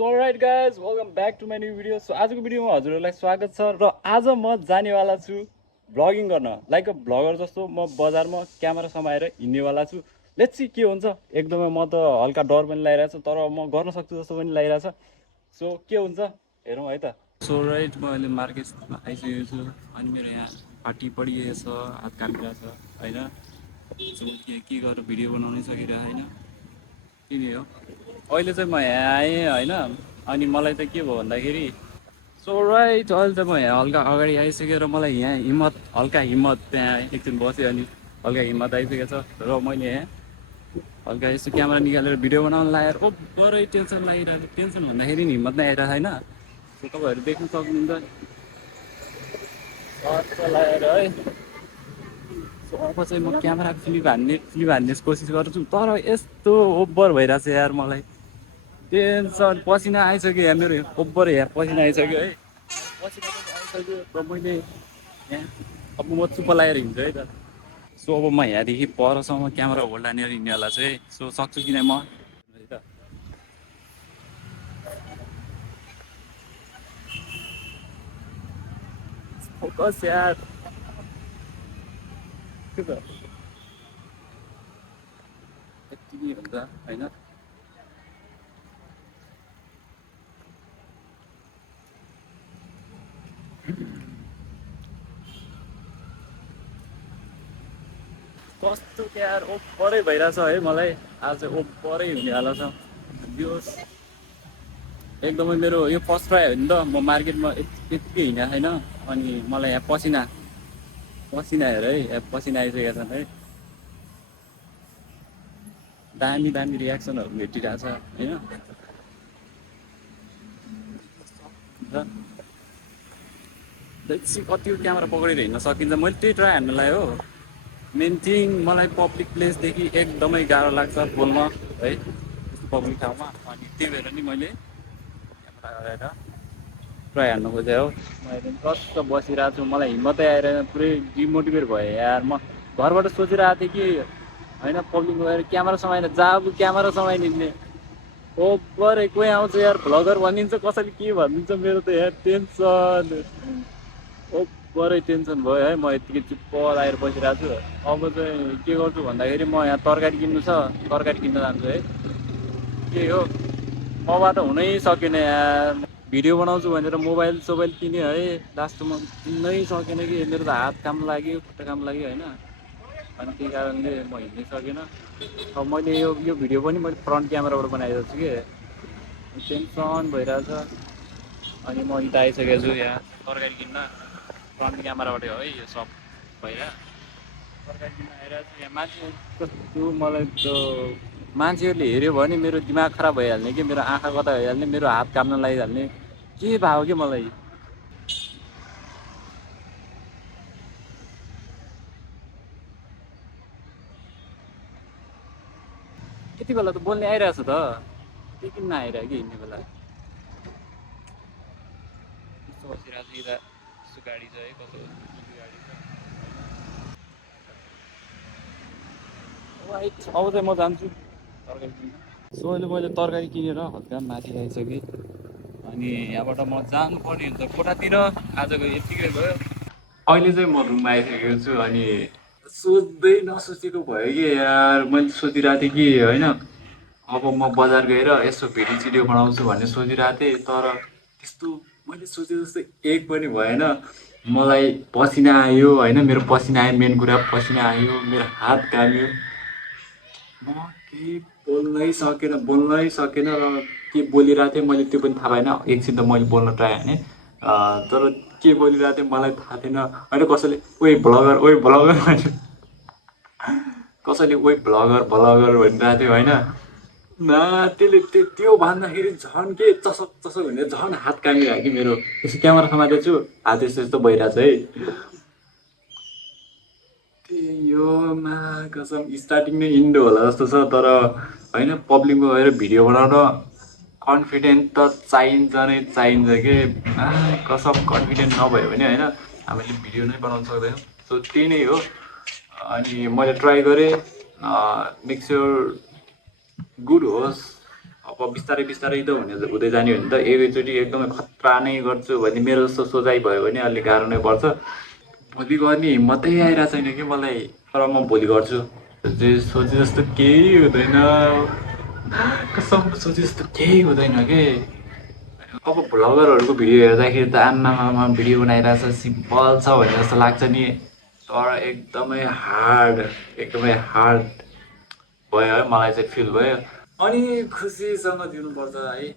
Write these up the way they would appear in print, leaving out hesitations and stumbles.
So right guys welcome back to my new video. So आजको भिडियोमा हजुरहरूलाई स्वागत छ र आज म जानेवाला छु भ्लगिङ गर्न। लाइक अ भ्लगर जस्तो म बजारमा क्यामेरा समाएर हिँड्नेवाला छु। लेट्स सी के हुन्छ। एकदमै म त हल्का डर पनि लागिरहेछ, तर म गर्न सक्छु जस्तो पनि लागिरहेछ। सो के हुन्छ हेरौँ है त। सो राइट म अहिले मार्केटमा आइसकेको छु अनि मेरो यहाँ पार्टी पडिएको छ, हात कामिरहेको छ होइन। सो के गरेर भिडियो बनाउनै सकिरहेको होइन, त्यही हो। अहिले चाहिँ म यहाँ आएँ होइन, अनि मलाई त के भयो भन्दाखेरि सो राइट अहिले त म यहाँ हल्का अगाडि आइसकेँ र मलाई यहाँ हल्का हिम्मत त्यहाँ एकछिन बसेँ अनि हल्का हिम्मत आइसकेको छ र मैले यहाँ हल्का यसो क्यामेरा निकालेर भिडियो बनाउन लगाएर बरै टेन्सन लागिरहेको। टेन्सन भन्दाखेरि नि हिम्मत नै आइरहेको छैन। सो तपाईँहरू देख्न सक्नुहुन्छ लगाएर है। सो अब चाहिँ म क्यामेरा फ्लिप हान्ने कोसिस गर्छु, तर यस्तो ओभर भइरहेछ यार। मलाई टेन्सन पसिना आइसक्यो यहाँ, मेरो ओभर यहाँ पसिना आइसक्यो है। पसिना पनि आइसक्यो र मैले यहाँ अब म चुप्प लगाएर हिँड्छु है त। सो अब म यहाँदेखि परसम्म क्यामेरा होल्ड हानेर हिँड्नेवाला छु है। सो सक्छु किन म है त। फोकस यार के त यति नै हुन्छ होइन। कस्तो यार ओभरै भइरहेछ है मलाई। आज ओभरै हुनेवाला छ यो। एकदमै मेरो यो फर्स्ट ट्राई हो नि त। म मार्केटमा यत्तिकै हिँडेको छैन अनि मलाई यहाँ पसिना हेर है, यहाँ पसिना आइसकेका छन् है। दामी दामी रियाक्सनहरू भेटिरहेछ होइन। कति क्यामेरा पक्रेर हिँड्न सकिन्छ, मैले त्यही ट्राई हान्नलाई हो। मेन थिङ मलाई पब्लिक प्लेसदेखि एकदमै गाह्रो लाग्छ बोल्न है, पब्लिक ठाउँमा। अनि त्यही भएर नि मैले क्यामेरा लगाएर ट्राई हान्नु खोजेँ हो। म अहिले जस्ट बसिरहेको छु, मलाई हिम्मतै आइरहेन, पुरै डिमोटिभेट भएँ यार। म घरबाट सोचिरहेको थिएँ कि होइन पब्लिकमा गएर क्यामेरा समाएर क्यामेरा समाइदिने ओभरै कोही आउँछ यार भ्लगर भनिदिन्छ, कसैले के भनिदिन्छ। मेरो त यहाँ टेन्सन ओभरै टेन्सन भयो है। म यत्तिकै चुप्प लागेर बसिरहेको छु। अब चाहिँ के गर्छु भन्दाखेरि म यहाँ तरकारी किन्नु छ, तरकारी किन्न जान्छु है। के हो मबाट हुनै सकेन यार। भिडियो बनाउँछु भनेर मोबाइल सोबाइल किन्यो है, लास्टमा किन्नै सकेन कि। मेरो त हात काम लाग्यो, खुट्टा काम लाग्यो होइन। अनि त्यही कारणले म हिँड्नै सकेन। अब मैले यो भिडियो पनि मैले फ्रन्ट क्यामेराबाट बनाइरहेको छु कि, टेन्सन भइरहेछ। अनि म यता आइसकेको छु यहाँ तरकारी किन्न, फ्रन्ट क्यामेराबाट हो है यो सब भएर। तरकारी किन्न आइरहेको छु यहाँ। मान्छे कस्तो मलाई त मान्छेहरूले हेऱ्यो भने मेरो दिमाग खराब भइहाल्ने कि, मेरो आँखा कता भइहाल्ने, मेरो हात काम्न लागिहाल्ने के भयो कि मलाई। यति बेला त बोल्ने आइरहेछ त, के किन्न आइरह्यो कि हिँड्ने बेला। कस्तो बसिरहेको छु यता। कस्तो गाडी छ है, कस्तो गाडी छ। अब चाहिँ म जान्छु तरकारी किन्न। सो अहिले मैले तरकारी किनेर हल्का माथि आइसकेँ अनि यहाँबाट म जानुपर्ने हुन्छ कोठातिर। आजको यत्तिकै भयो। अहिले चाहिँ म रुममा आइसकेको छु अनि सोच्दै नसोचेको भयो कि यार। मैले सोचिरहेको थिएँ कि होइन अब म बजार गएर यसो भिडियो सिडियो बनाउँछु भन्ने सोचिरहेको थिएँ, तर त्यस्तो मैले सोचे जस्तो एक पनि भएन। मलाई पसिना आयो होइन, मेरो पसिना आयो, मेन कुरा पसिना आयो, मेरो हात काम्यो। म केही बोल्नै सकेन र के बोलिरहेको थिएँ मैले त्यो पनि थाहा भएन। एकछिन त मैले बोल्न ट्राई हानेँ, तर के बोलिरहेको थिएँ मलाई थाहा थिएन होइन। कसैले ओइ भ्लगर भने, कसैले ओइ भ्लगर भनिरहेको थियो होइन। त्यो भन्दाखेरि झन् के चसक चसक हुने, झन् हात कामिरहेको कि मेरो। यसो क्यामेरा समातेको छु, हात यस्तो यस्तो भइरहेछ है। यो मा कसम स्टार्टिङ नै इन्डो होला जस्तो छ, तर होइन पब्लिकमा गएर भिडियो बनाउन कन्फिडेन्ट त चाहिन्छ नै चाहिन्छ कि। कसम कन्फिडेन्ट नभयो भने होइन हामीले भिडियो नै बनाउन सक्दैनौँ। सो त्यही नै हो। अनि मैले ट्राई गरेँ, मेक स्योर गुड होस् अब बिस्तारै बिस्तारै त हुँदै जाने हो नि त। एकैचोटि एकदमै खतरा नै गर्छु भने मेरो जस्तो सोचाइ भयो भने अलिक गाह्रो नै पर्छ। भोलि गर्ने हिम्मतै आइरहेको छैन कि मलाई, तर म भोलि गर्छु। जे सोचे जस्तो केही हुँदैन, कसम सोचे जस्तो केही हुँदैन के। अब भ्लगरहरूको भिडियो हेर्दाखेरि त आम्मामा भिडियो बनाइरहेछ सिम्पल छ भने जस्तो लाग्छ नि, तर एकदमै हार्ड भयो है, मलाई चाहिँ फिल भयो। अनि खुसीसँग दिनुपर्छ है।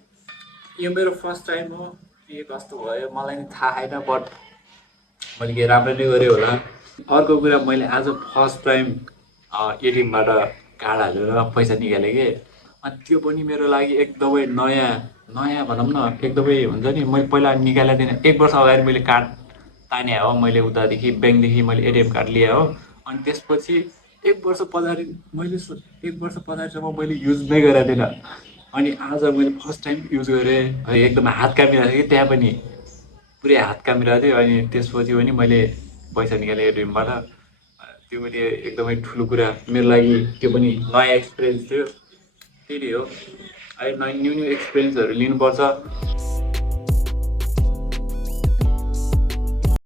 यो मेरो फर्स्ट टाइम हो, के कस्तो भयो मलाई नि थाहा छैन, बट मैले के राम्रो नै गरेँ होला। अर्को कुरा, मैले आज फर्स्ट टाइम एटिएमबाट कार्ड हालेर पैसा निकालेँ कि, अनि त्यो पनि मेरो लागि एकदमै नयाँ नयाँ भनौँ न, एकदमै हुन्छ नि। मैले पहिला निकालेको थिइनँ, 1 वर्ष अगाडि मैले कार्ड ताने हो, मैले उतादेखि ब्याङ्कदेखि मैले एटिएम कार्ड लिएँ हो। अनि त्यसपछि 1 वर्ष पछाडि मैले 1 वर्ष पछाडिसम्म मैले युज नै गरेको थिइनँ। अनि आज मैले फर्स्ट टाइम युज गरेँ है, एकदम हात कामिरहेको थियो कि त्यहाँ पनि, पुरै हात कामिरहेको थियो। अनि त्यसपछि पनि मैले पैसा निकालेँ एटिएमबाट। त्यो पनि एकदमै ठुलो कुरा मेरो लागि, त्यो पनि नयाँ एक्सपिरियन्स थियो। त्यही हो है, न्यू न्यू एक्सपिरियन्सहरू लिनुपर्छ।